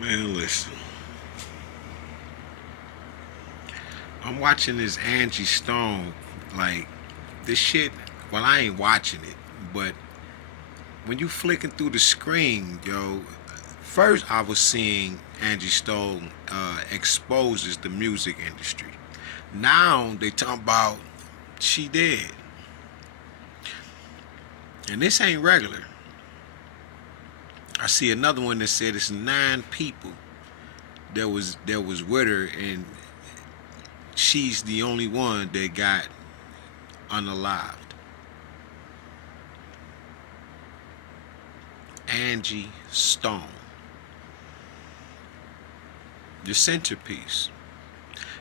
Man, listen. I'm watching this Angie Stone. Like, this shit, well, I ain't watching it, but when you flicking through the screen, yo, first I was seeing Angie Stone exposes the music industry. Now they talking about she dead. And this ain't regular. I see another one that said it's 9 people that was with her, and she's the only one that got unalived. Angie Stone, the centerpiece.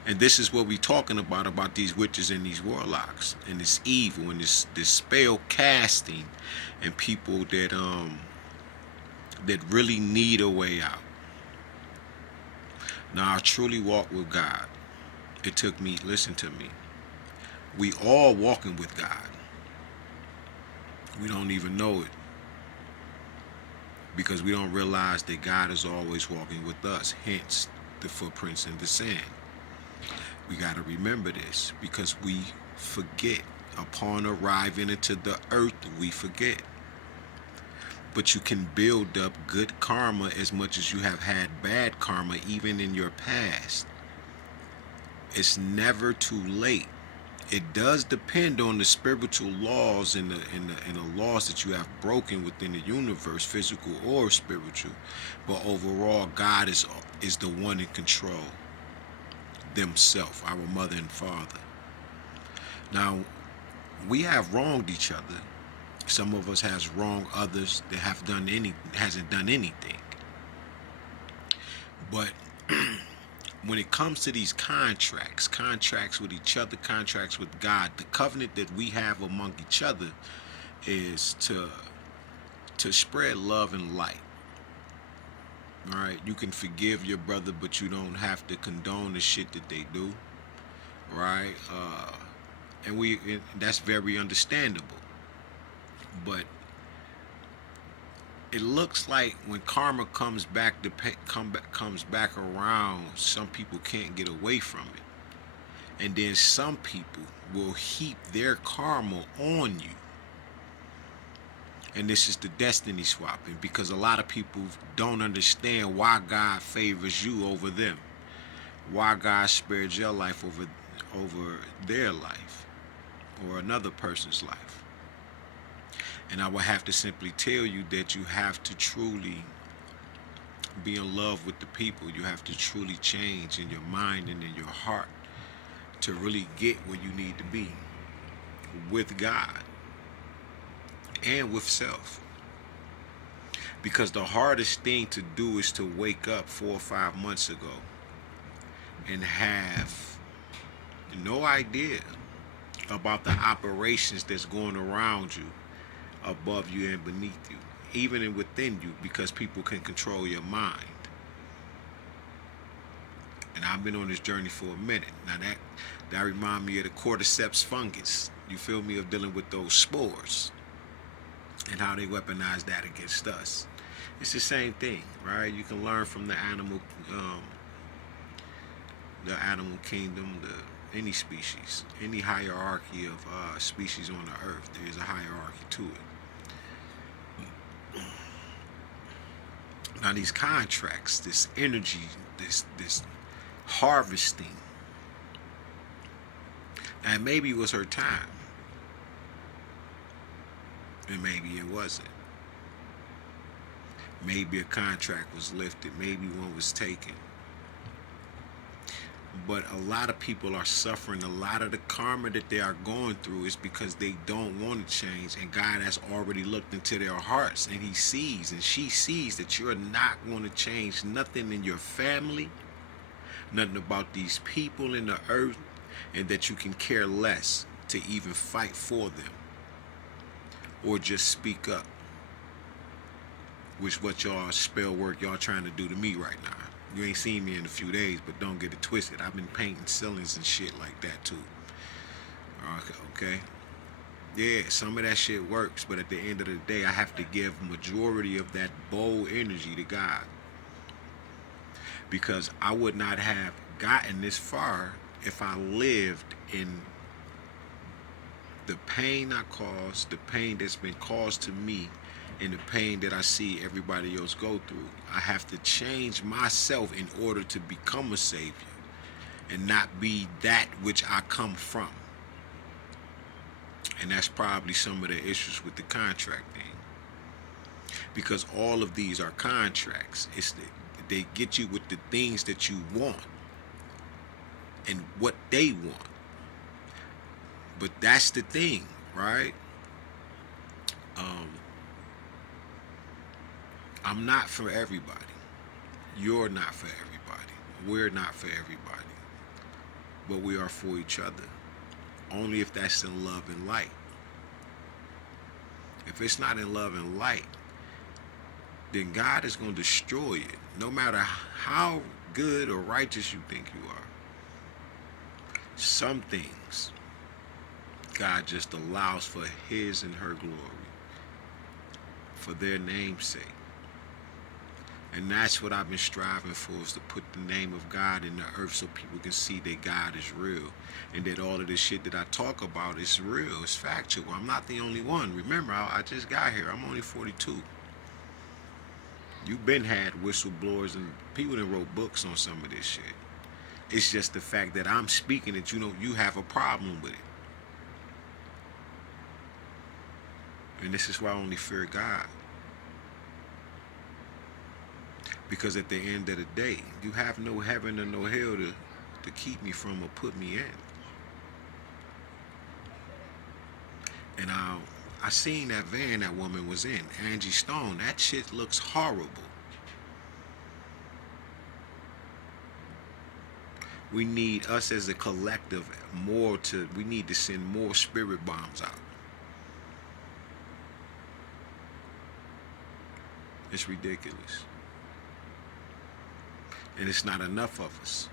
And this is what we talking about these witches and these warlocks and this evil and this spell casting and people that really need a way out. Now I truly walk with God. It took me, listen to me. We all walking with God. We don't even know it because we don't realize that God is always walking with us. Hence the footprints in the sand. We got to remember this because we forget. Upon arriving into the earth, we forget. But you can build up good karma as much as you have had bad karma, even in your past. It's never too late. It does depend on the spiritual laws and the laws that you have broken within the universe, physical or spiritual. But overall, God is the one in control. Themselves, our mother and father. Now, we have wronged each other. Some of us has wronged others that hasn't done anything. But when it comes to these contracts with each other, contracts with God, the covenant that we have among each other is to spread love and light. All right, you can forgive your brother, but you don't have to condone the shit that they do. Right? And that's very understandable. But it looks like when karma comes back to comes back around, some people can't get away from it, and then some people will heap their karma on you. And this is the destiny swapping because a lot of people don't understand why God favors you over them, why God spared your life over their life or another person's life. And I would have to simply tell you that you have to truly be in love with the people. You have to truly change in your mind and in your heart to really get where you need to be with God and with self. Because the hardest thing to do is to wake up 4 or 5 months ago and have no idea about the operations that's going around you, above you and beneath you, even within you, because people can control your mind. And I've been on this journey for a minute. Now that reminds me of the cordyceps fungus. You feel me? Of dealing with those spores and how they weaponize that against us. It's the same thing, right? You can learn from the animal kingdom, any species, any hierarchy of species on the earth. There is a hierarchy to it. Now these contracts, this energy, this harvesting, and maybe it was her time, and maybe it wasn't. Maybe a contract was lifted, maybe one was taken. But a lot of people are suffering. A lot of the karma that they are going through is because they don't want to change, and God has already looked into their hearts, and He sees and she sees that you're not going to change nothing in your family, nothing about these people in the earth, and that you can care less to even fight for them or just speak up, which what y'all spell work y'all trying to do to me right now. You ain't seen me in a few days, but don't get it twisted. I've been painting ceilings and shit like that too. Okay. Yeah, some of that shit works, but at the end of the day, I have to give majority of that bold energy to God. because I would not have gotten this far if I lived in the pain I caused, the pain that's been caused to me, and the pain that I see everybody else go through. I have to change myself in order to become a savior and not be that which I come from. And that's probably some of the issues with the contract thing. Because all of these are contracts. They get you with the things that you want and what they want. But that's the thing, right? I'm not for everybody. You're not for everybody. We're not for everybody. But we are for each other. Only if that's in love and light. If it's not in love and light, then God is going to destroy it, no matter how good or righteous you think you are. Some things God just allows for his and her glory, for their name's sake. And that's what I've been striving for, is to put the name of God in the earth so people can see that God is real. And that all of this shit that I talk about is real, it's factual. I'm not the only one. Remember, I just got here. I'm only 42. You've been had whistleblowers and people that wrote books on some of this shit. It's just the fact that I'm speaking that you have a problem with it. And this is why I only fear God. Because at the end of the day, you have no heaven or no hell to keep me from or put me in. And I seen that van that woman was in, Angie Stone. That shit looks horrible. We need, us as a collective, we need to send more spirit bombs out. It's ridiculous. And it's not enough of us.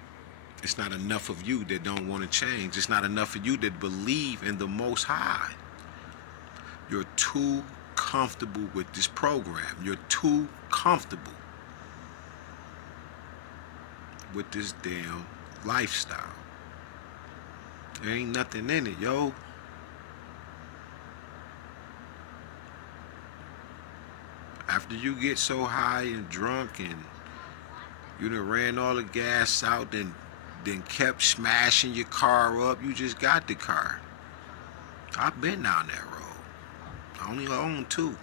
It's not enough of you that don't want to change. It's not enough of you that believe in the Most High. You're too comfortable with this program. You're too comfortable with this damn lifestyle. There ain't nothing in it, yo. After you get so high and drunk and you done ran all the gas out, then kept smashing your car up, you just got the car. I've been down that road. I only own 2.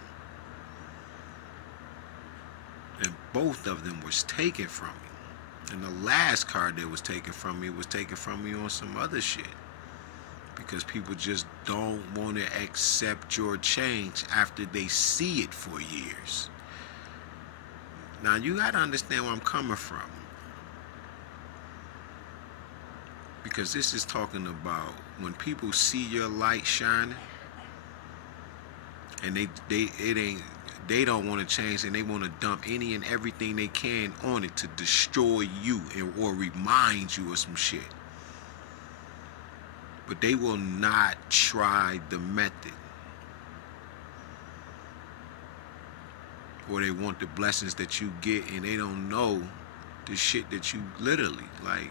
And both of them was taken from me. And the last car that was taken from me on some other shit. Because people just don't want to accept your change after they see it for years. Now, you got to understand where I'm coming from. Because this is talking about when people see your light shining and they don't want to change, and they want to dump any and everything they can on it to destroy you or remind you of some shit. But they will not try the method. Or they want the blessings that you get, and they don't know the shit that you literally, like,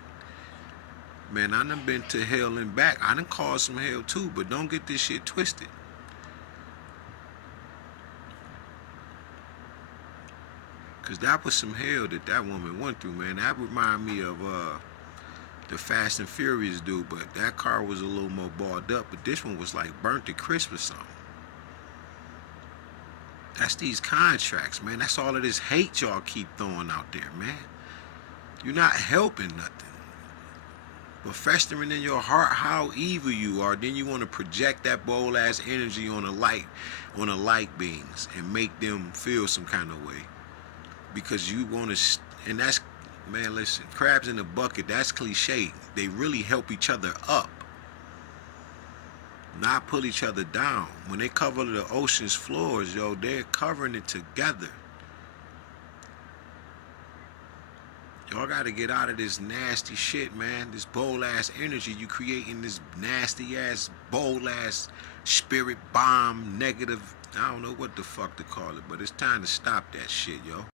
man, I done been to hell and back. I done caused some hell too, but don't get this shit twisted. Because that was some hell that woman went through, man. That reminded me of the Fast and Furious dude, but that car was a little more balled up, but this one was like burnt to crisp or something. That's these contracts, man. That's all of this hate y'all keep throwing out there, man. You're not helping nothing. But festering in your heart how evil you are, then you want to project that bold ass energy on the light beings and make them feel some kind of way. Because you want to, and that's, man, listen, crabs in a bucket, that's cliche. They really help each other up, not pull each other down. When they cover the ocean's floors, yo, they're covering it together. Y'all got to get out of this nasty shit, man. This bold ass energy you creating, this nasty ass, bold ass spirit bomb, negative. I don't know what the fuck to call it, but it's time to stop that shit, yo.